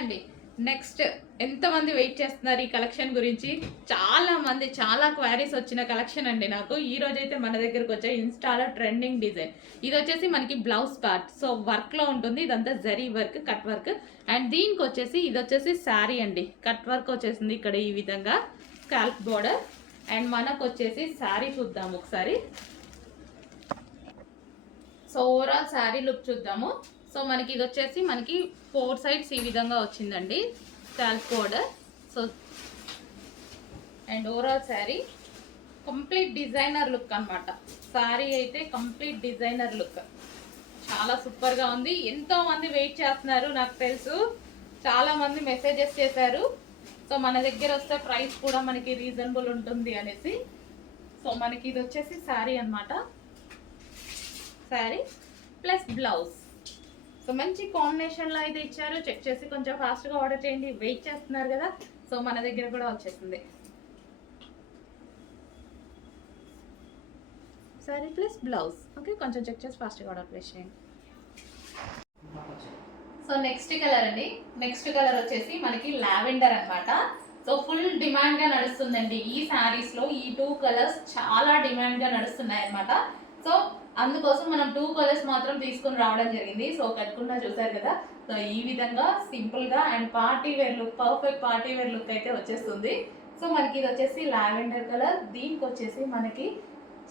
అండి. నెక్స్ట్ ఎంతమంది వెయిట్ చేస్తున్నారు ఈ కలెక్షన్ గురించి? చాలా క్వైరీస్ వచ్చిన కలెక్షన్ అండి నాకు. ఈ రోజైతే మన దగ్గరకు వచ్చే ఇన్స్టాలో ట్రెండింగ్ డిజైన్. ఇది వచ్చేసి మనకి బ్లౌజ్ పార్ట్. సో వర్క్లో ఉంటుంది. ఇదంతా zari work, cut work. And దీనికి వచ్చేసి ఇది వచ్చేసి శారీ అండి. కట్ వర్క్ వచ్చేసింది ఇక్కడ ఈ విధంగా స్కాల్ప్ బోర్డర్. అండ్ మనకు వచ్చేసి శారీ చూద్దాము ఒకసారి. సో ఓవరాల్ శారీ లుక్ చూద్దాము. సో మనకి ఇది వచ్చేసి మనకి 4 సైడ్స్ ఈ విధంగా వచ్చిందండి scalp border. So and overall sari complete designer look అనమాట. శారీ అయితే కంప్లీట్ డిజైనర్ లుక్, చాలా సూపర్గా ఉంది. ఎంతో మంది వెయిట్ చేస్తున్నారు, నాకు తెలుసు చాలా మంది మెసేజెస్ చేశారు. సో మన దగ్గర వస్తే ప్రైస్ కూడా మనకి రీజనబుల్ ఉంటుంది అనేసి. సో మనకి ఇది వచ్చేసి శారీ అనమాట. Sari plus blouse. సో మంచి కాంబినేషన్లో అయితే ఇచ్చారు. చెక్ చేసి కొంచెం ఫాస్ట్గా ఆర్డర్ చేయండి. వెయిట్ చేస్తున్నారు కదా, సో మన దగ్గర కూడా వచ్చేసింది శారీ ప్లస్ బ్లౌజ్. ఓకే, కొంచెం చెక్ చేసి ఫాస్ట్గా ఆర్డర్ ప్లేస్ చేయండి. సో నెక్స్ట్ కలర్ అండి. నెక్స్ట్ కలర్ వచ్చేసి మనకి లావెండర్ అనమాట. సో ఫుల్ డిమాండ్గా నడుస్తుందండి ఈ శారీస్లో. ఈ 2 కలర్స్ చాలా డిమాండ్గా నడుస్తున్నాయి అనమాట. సో అందుకోసం మనం 2 కలర్స్ మాత్రం తీసుకుని రావడం జరిగింది. సో కట్టుకున్నా చూసారు కదా. సో ఈ విధంగా సింపుల్గా and party wear look, perfect party wear look అయితే వచ్చేస్తుంది. సో మనకి ఇది వచ్చేసి లావెండర్ కలర్. దీనికి వచ్చేసి మనకి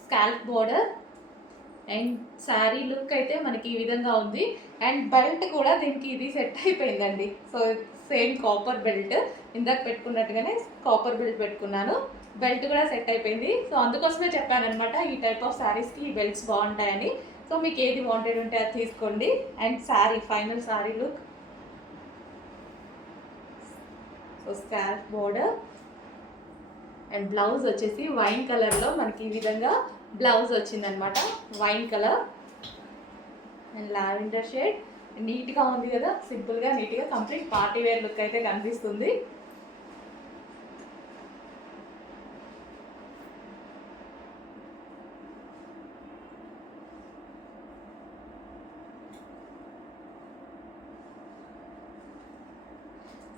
scalp border and sari look అయితే మనకి ఈ విధంగా ఉంది. అండ్ బెల్ట్ కూడా దీనికి ఇది సెట్ అయిపోయిందండి. సో సేమ్ కాపర్ బెల్ట్, ఇందాక పెట్టుకున్నట్టుగానే కాపర్ బెల్ట్ పెట్టుకున్నాను. బెల్ట్ కూడా సెట్ అయిపోయింది. సో అందుకోసమే చెప్పాను అనమాట, ఈ టైప్ ఆఫ్ శారీస్కి ఈ బెల్ట్స్ బాగుంటాయని. సో మీకు ఏది వాంటెడ్ ఉంటే అది తీసుకోండి. And sari final sari look. So scalp border and blouse వచ్చేసి వైన్ కలర్లో మనకి ఈ విధంగా బ్లౌజ్ వచ్చిందనమాట. Wine colour and lavender shade. నీట్గా ఉంది కదా, సింపుల్గా నీట్గా కంప్లీట్ పార్టీ వేర్ లుక్ అయితే కనిపిస్తుంది.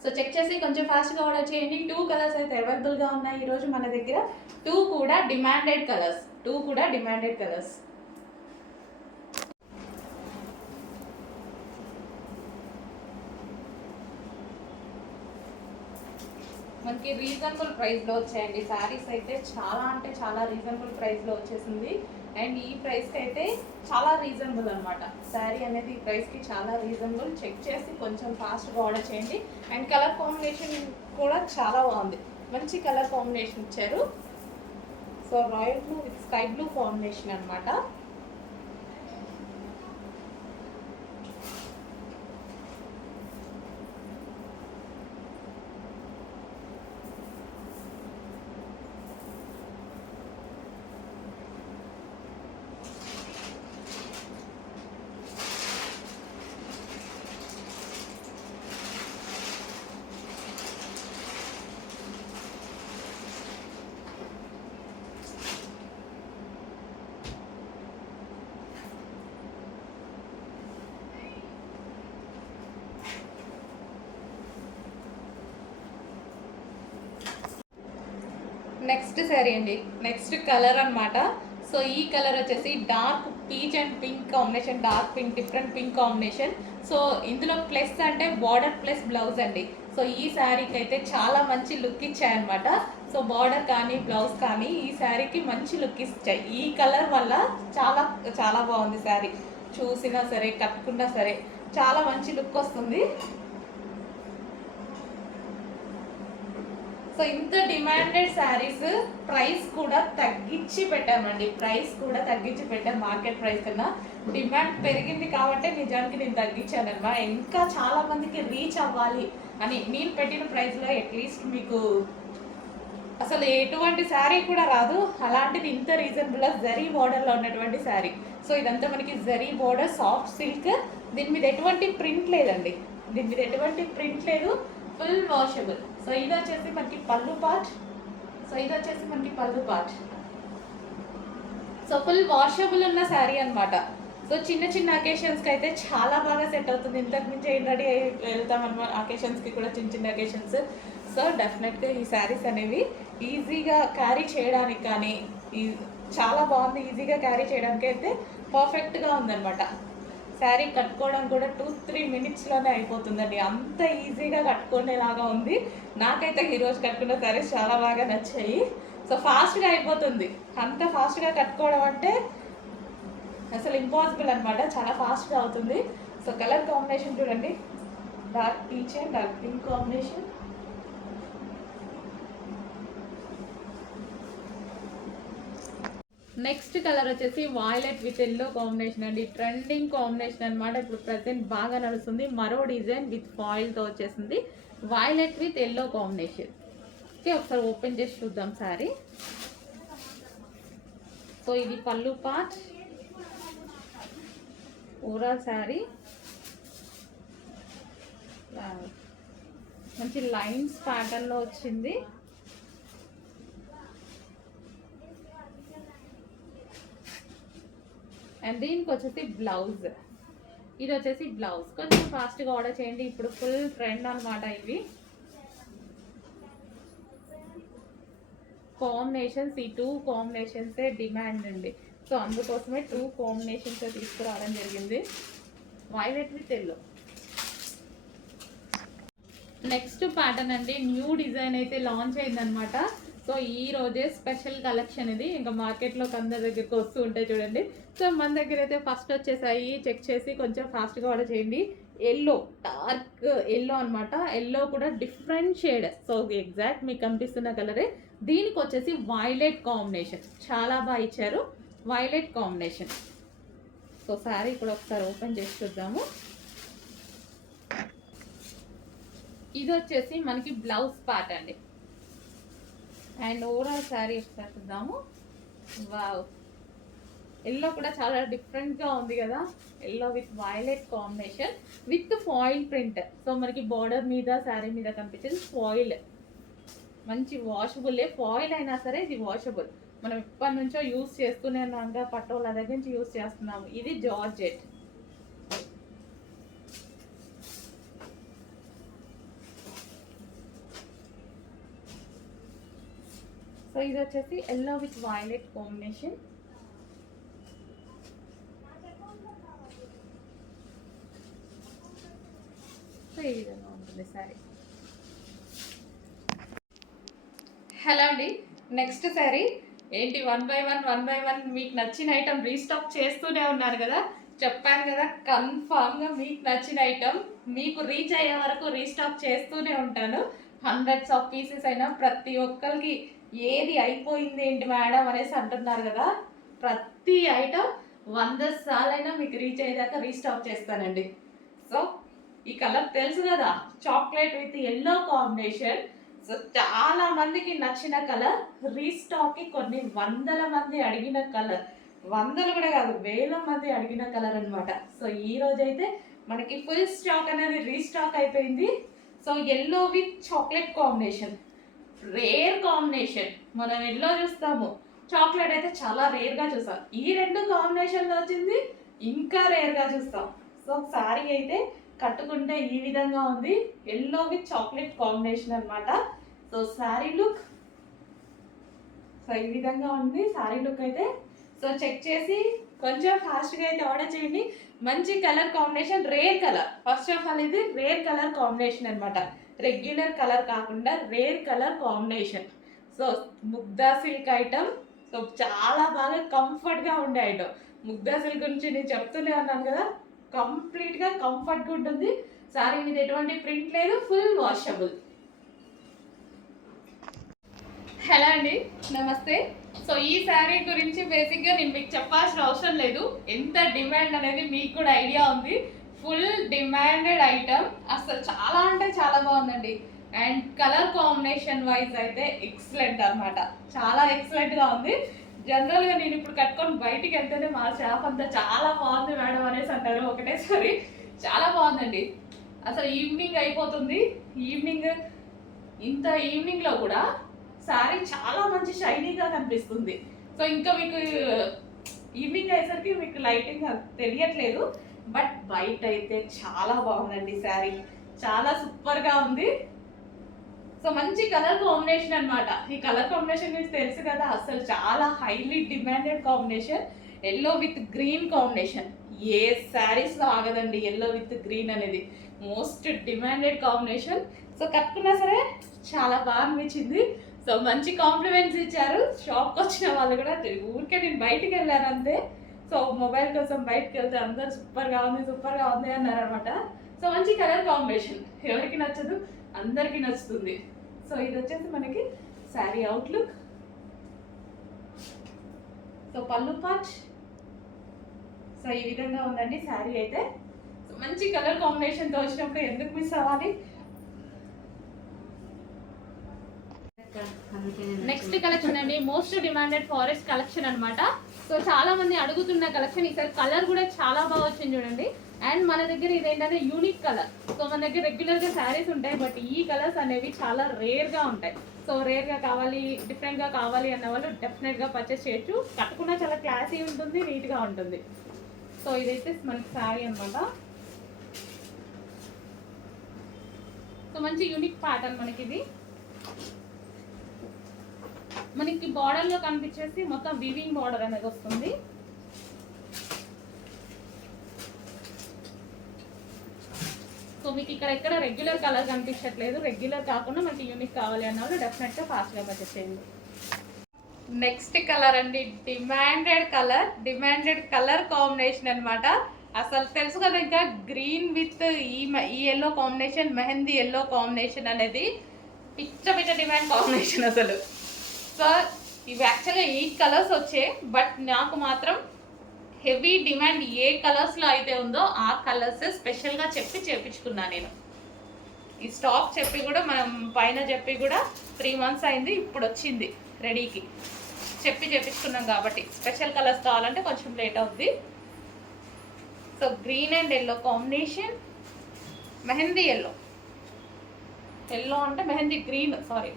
సో చెక్ చేసి కొంచెం ఫాస్ట్గా ఆర్డర్ చేయండి. 2 కలర్స్ అయితే అవైలబుల్గా ఉన్నాయి ఈరోజు మన దగ్గర. 2 కూడా డిమాండెడ్ కలర్స్. మనకి రీజనబుల్ ప్రైస్లో వచ్చాయండి శారీస్ అయితే. చాలా అంటే చాలా రీజనబుల్ ప్రైస్లో వచ్చేసింది. అండ్ ఈ ప్రైస్కి అయితే చాలా రీజనబుల్ అనమాట. శారీ అనేది ఈ ప్రైస్కి చాలా రీజనబుల్. చెక్ చేసి కొంచెం ఫాస్ట్గా ఆర్డర్ చేయండి. అండ్ కలర్ కాంబినేషన్ కూడా చాలా బాగుంది. మంచి కలర్ కాంబినేషన్ ఇచ్చారు. So royal blue with sky blue combination అనమాట. నెక్స్ట్ శారీ అండి. నెక్స్ట్ కలర్ అనమాట. సో ఈ కలర్ వచ్చేసి dark peach and pink combination. Dark pink, different pink combination. So ఇందులో ప్లస్ అంటే బార్డర్ ప్లస్ బ్లౌజ్ అండి. సో ఈ శారీకి అయితే చాలా మంచి లుక్ ఇచ్చాయన్నమాట. సో బార్డర్ కానీ బ్లౌజ్ కానీ ఈ శారీకి మంచి లుక్ ఇచ్చాయి. ఈ కలర్ వల్ల చాలా చాలా బాగుంది శారీ. చూసినా సరే, కట్టుకున్నా సరే చాలా మంచి లుక్ వస్తుంది. సో ఇంత డిమాండెడ్ శారీస్ ప్రైస్ కూడా తగ్గించి పెట్టామండి. మార్కెట్ ప్రైస్ కన్నా డిమాండ్ పెరిగింది కాబట్టి నిజానికి నేను తగ్గించాను అనమాట. ఇంకా చాలా మందికి రీచ్ అవ్వాలి అని నేను పెట్టిన ప్రైస్లో అట్లీస్ట్ మీకు అసలు ఎటువంటి శారీ కూడా రాదు. అలాంటిది ఇంత రీజనబుల్గా జరీ బోర్డర్లో ఉన్నటువంటి శారీ. సో ఇదంతా మనకి జరీ బోర్డర్, సాఫ్ట్ సిల్క్. దీని మీద ఎటువంటి ప్రింట్ లేదండి. Full washable. సో ఇది వచ్చేసి మనకి పళ్ళు పార్ట్. సో ఫుల్ వాషబుల్ ఉన్న శారీ అనమాట. సో చిన్న చిన్న అకేషన్స్కి అయితే చాలా బాగా సెట్ అవుతుంది. ఇంతకు మించి ఏం రెడీ అయ్యి వెళ్తాం అనమాట అకేషన్స్కి కూడా, చిన్న చిన్న అకేషన్స్. సో డెఫినెట్గా ఈ శారీస్ అనేవి ఈజీగా క్యారీ చేయడానికి కానీ చాలా బాగుంది. ఈజీగా క్యారీ చేయడానికి అయితే పర్ఫెక్ట్గా ఉందన్నమాట. శారీ కట్టుకోవడం కూడా 2-3 మినిట్స్లోనే అయిపోతుందండి. అంత ఈజీగా కట్టుకునేలాగా ఉంది. నాకైతే ఈరోజు కట్టుకున్న శారీస్ చాలా బాగా నచ్చాయి. సో ఫాస్ట్గా అయిపోతుంది. అంత ఫాస్ట్గా కట్టుకోవడం అంటే అసలు ఇంపాసిబుల్ అనమాట. చాలా ఫాస్ట్గా అవుతుంది. సో కలర్ కాంబినేషన్ చూడండి, dark peach and dark pink combination. Next colour వచ్చేసి వాయిలెట్ విత్ ఎల్లో కాంబినేషన్ అండి. ట్రెండింగ్ కాంబినేషన్ అనమాట. ఇప్పుడు ప్రజెంట్ బాగా నడుస్తుంది. మరో డిజైన్ విత్ ఫాయిల్తో వచ్చేసింది. Violet with yellow combination. Okay, ఒకసారి ఓపెన్ చేసి చూద్దాం శారీ. సో ఇది పళ్ళు పార్ట్, ఓవరాల్ శారీ మంచి లైన్స్ ప్యాటర్న్లో వచ్చింది. అండ్ దీనికి వచ్చేసి బ్లౌజ్. ఇది వచ్చేసి బ్లౌజ్. కొంచెం ఫాస్ట్గా ఆర్డర్ చేయండి. ఇప్పుడు ఫుల్ ట్రెండ్ అనమాట ఇవి కాంబినేషన్స్. ఈ 2 కాంబినేషన్సే డిమాండ్ అండి. సో అందుకోసమే 2 కాంబినేషన్స్ తీసుకురావడం జరిగింది. Violet with yellow. Next pattern అండి, న్యూ డిజైన్ అయితే లాంచ్ అయిందనమాట. సో ఈ రోజే స్పెషల్ కలెక్షన్ ఇది. ఇంకా మార్కెట్లోకి అందరి దగ్గరికి వస్తూ ఉంటాయి చూడండి. సో మన దగ్గర అయితే ఫస్ట్ వచ్చేసాయి. చెక్ చేసి కొంచెం ఫాస్ట్గా ఆర్డర్ చేయండి. ఎల్లో, డార్క్ ఎల్లో అనమాట. ఎల్లో కూడా డిఫరెంట్ షేడ్. సో ఎగ్జాక్ట్ మీకు కనిపిస్తున్న కలరే. దీనికి వచ్చేసి వైలెట్ కాంబినేషన్ చాలా బాగా ఇచ్చారు. Violet combination. సో శారీ ఇప్పుడు ఒకసారి ఓపెన్ చేసి చూద్దాము. ఇది వచ్చేసి మనకి బ్లౌజ్ పార్ట్ అండి. అండ్ ఓవరాల్ శారీ ఒకసారి చూద్దాము. వావ్, ఎల్లో కూడా చాలా డిఫరెంట్గా ఉంది కదా. Yellow with violet combination with foil print. So మనకి బార్డర్ మీద శారీ మీద కనిపించేది ఫాయిల్. మంచి వాషబుల్లే. ఫాయిల్ అయినా సరే ఇది వాషబుల్. మనం ఎప్పటి నుంచో యూస్ చేస్తూనే ఉన్నాం కదా, పట్టోళ్ళ దగ్గర నుంచి యూస్ చేస్తున్నాము. ఇది జార్జెట్. సో ఇది వచ్చేసి yellow with violet combination. So ఈ విధంగా ఉంటుంది శారీ. హలో అండి, నెక్స్ట్ శారీ ఏంటి 1 by 1 మీకు నచ్చిన ఐటమ్ రీస్టాక్ చేస్తూనే ఉన్నారు కదా. చెప్పాను కదా, కన్ఫామ్గా మీకు నచ్చిన ఐటమ్ మీకు రీచ్ అయ్యే వరకు రీస్టాక్ చేస్తూనే ఉంటాను. హండ్రెడ్స్ ఆఫ్ పీసెస్ అయినా ప్రతి ఒక్కరికి ఏది అయిపోయింది ఏంటి మేడం అనేసి అంటున్నారు కదా. ప్రతి ఐటమ్ 100 సార్లైనా మీకు రీచ్ అయ్యేదాకా రీస్టాక్ చేస్తానండి. సో ఈ కలర్ తెలుసు కదా, chocolate with yellow combination. So చాలా మందికి నచ్చిన కలర్. రీస్టాక్కి కొన్ని 100ల మంది అడిగిన కలర్. 100లు కూడా కాదు, 1000 మంది అడిగిన కలర్ అనమాట. సో ఈ రోజైతే మనకి ఫుల్ స్టాక్ అనేది రీస్టాక్ అయిపోయింది. So yellow with chocolate combination, rare combination. మనం ఎల్లో చూస్తాము, చాక్లెట్ అయితే చాలా రేర్గా చూస్తాం. ఈ 2 కాంబినేషన్లో వచ్చింది ఇంకా రేర్గా చూస్తాం. సో శారీ అయితే కట్టుకుంటే ఈ విధంగా ఉంది. ఎల్లో విత్ చాక్లెట్ కాంబినేషన్ అనమాట. సో శారీ లుక్ సో ఈ విధంగా ఉంది శారీ లుక్ అయితే. సో చెక్ చేసి కొంచెం ఫాస్ట్గా అయితే ఆర్డర్ చేయండి. మంచి colour combination, rare colour. First of all ఇది రేర్ కలర్ కాంబినేషన్ అనమాట. రెగ్యులర్ కలర్ కాకుండా rare colour combination. So Mugdha silk item. So చాలా బాగా కంఫర్ట్గా ఉండే ఐటమ్. ముగ్దా సిల్క్ గురించి నేను చెప్తూనే ఉన్నాను కదా, కంప్లీట్గా కంఫర్ట్గా ఉంటుంది. శారీ మీద ఎటువంటి ప్రింట్ లేదు, ఫుల్ వాషబుల్. హలో అండి, నమస్తే. సో ఈ శారీ గురించి బేసిక్గా నేను మీకు చెప్పాల్సిన అవసరం లేదు. ఎంత డిమాండ్ అనేది మీకు కూడా ఐడియా ఉంది. Full demanded item. అసలు చాలా అంటే చాలా బాగుందండి. అండ్ కలర్ కాంబినేషన్ వైజ్ అయితే ఎక్సలెంట్ అనమాట. చాలా ఎక్సలెంట్గా ఉంది. జనరల్గా నేను ఇప్పుడు కట్టుకొని బయటికి వెళ్తేనే మా షాప్ అంతా చాలా బాగుంది మేడం అనేసి అంటారు ఒకటేసారి. చాలా బాగుందండి. అసలు ఈవినింగ్ అయిపోతుంది. ఇంత ఈవినింగ్లో కూడా శారీ చాలా మంచి షైనీగా కనిపిస్తుంది. సో ఇంకా మీకు ఈవినింగ్ అయ్యేసరికి మీకు లైటింగ్ తెలియట్లేదు, బట్ బయట అయితే చాలా బాగుందండి శారీ, చాలా సూపర్గా ఉంది. సో మంచి కలర్ కాంబినేషన్ అన్నమాట. ఈ కలర్ కాంబినేషన్ గురించి తెలుసు కదా, అసలు చాలా highly demanded combination. Yellow with green combination ఏ శారీస్లో ఆగదండి. ఎల్లో విత్ గ్రీన్ అనేది మోస్ట్ డిమాండెడ్ కాంబినేషన్. సో కట్టుకున్నా సరే చాలా బాగా అనిపించింది. సో మంచి కాంప్లిమెంట్స్ ఇచ్చారు. షాప్కి వచ్చిన వాళ్ళు కూడా ఊరికే నేను బయటికి వెళ్ళాను అంతే. సో మొబైల్ కోసం బయటకు వెళ్తే అందరు సూపర్గా ఉంది అన్నారు అనమాట. సో మంచి కలర్ కాంబినేషన్, ఎవరికి నచ్చదు, అందరికీ నచ్చుతుంది. సో ఇది వచ్చేసి మనకి శారీ అవుట్లుక్. సో పళ్ళు పార్ట్ సో ఈ విధంగా ఉందండి శారీ అయితే. సో మంచి కలర్ కాంబినేషన్తో వచ్చినప్పుడు ఎందుకు మిస్ అవ్వాలి. నెక్స్ట్ కలెక్షన్ అండి, మోస్ట్ డిమాండెడ్ ఫారెస్ట్ కలెక్షన్ అన్నమాట. సో చాలా మంది అడుగుతున్న కలెక్షన్. ఈసారి కలర్ కూడా చాలా బాగా వచ్చింది చూడండి. అండ్ మన దగ్గర ఇదేంటంటే యూనిక్ కలర్. సో మన దగ్గర రెగ్యులర్గా శారీస్ ఉంటాయి, బట్ ఈ కలర్స్ అనేవి చాలా రేర్గా ఉంటాయి. సో రేర్గా కావాలి, డిఫరెంట్గా కావాలి అన్న వాళ్ళు డెఫినెట్గా పర్చేస్ చేయొచ్చు. కట్టుకున్నా చాలా క్లాసీ ఉంటుంది, నీట్గా ఉంటుంది. సో ఇదైతే మనకి శారీ అనమాట. సో మంచి యూనిక్ ప్యాటర్న్ మనకి ఇది. మనకి బార్డర్లో కనిపించేసి మొత్తం వీవింగ్ బార్డర్ అనేది వస్తుంది. సో మీకు ఇక్కడ ఎక్కడ రెగ్యులర్ కలర్ కనిపించట్లేదు. రెగ్యులర్ కాకుండా మనకి యూనిక్ కావాలి అన్న వాళ్ళు డెఫినెట్గా ఫాస్ట్గా పర్చేస్ చేయండి. నెక్స్ట్ కలర్ అండి, డిమాండెడ్ కలర్ కాంబినేషన్ అనమాట. అసలు తెలుసు కదా, ఇంకా గ్రీన్ విత్ ఈ yellow combination, mehndi yellow combination అనేది పిచ్చ డిమాండ్ కాంబినేషన్ అసలు. సో ఇవి యాక్చువల్గా 8 కలర్స్ వచ్చాయి, బట్ నాకు మాత్రం హెవీ డిమాండ్ ఏ కలర్స్లో అయితే ఉందో ఆ కలర్స్ స్పెషల్గా చెప్పి చేయించుకున్నాను నేను. ఈ స్టాక్ చెప్పి కూడా మనం పైన చెప్పి కూడా 3 months అయింది, ఇప్పుడు వచ్చింది రెడీకి. చెప్పి చేయించుకున్నాం కాబట్టి స్పెషల్ కలర్స్ కావాలంటే కొంచెం లేట్ అవుద్ది. So green and yellow combination, mehndi yellow అంటే మెహందీ గ్రీన్, సారీ.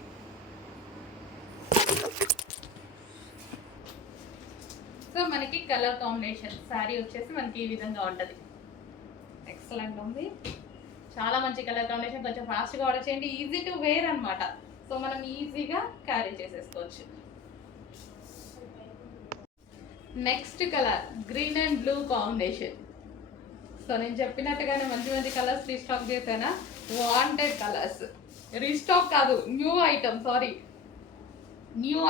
సో మనకి కలర్ కాంబినేషన్ శారీ వచ్చేసి మనకి ఈ విధంగా ఉంటుంది. ఎక్సలెంట్ ఉంది, చాలా మంచి కలర్ కాంబినేషన్. కొంచెం ఫాస్ట్గా ఆర్డర్ చేయండి, ఈజీ టు వేర్ అనమాట. సో మనం ఈజీగా క్యారీ చేసేసుకోవచ్చు. Next colour green and blue combination. So నేను చెప్పినట్టుగానే మంచి కలర్స్ రీస్టాక్ చేశానా, వాంటెడ్ కలర్స్. రీస్టాక్ కాదు, న్యూ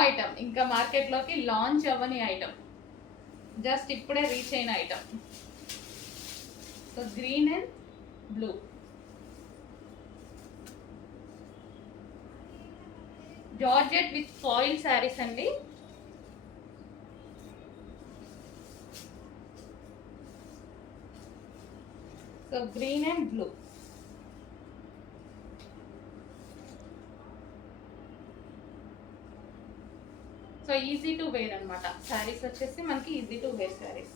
ఐటమ్, ఇంకా మార్కెట్లోకి లాంచ్ అవ్వని ఐటమ్, జస్ట్ ఇప్పుడే రీచ్ అయిన item. So green and blue, georgette with foil saris అండి. So green and blue, so easy to wear అనమాట. శారీస్ వచ్చేసి మనకి ఈజీ టు వేర్ శారీస్.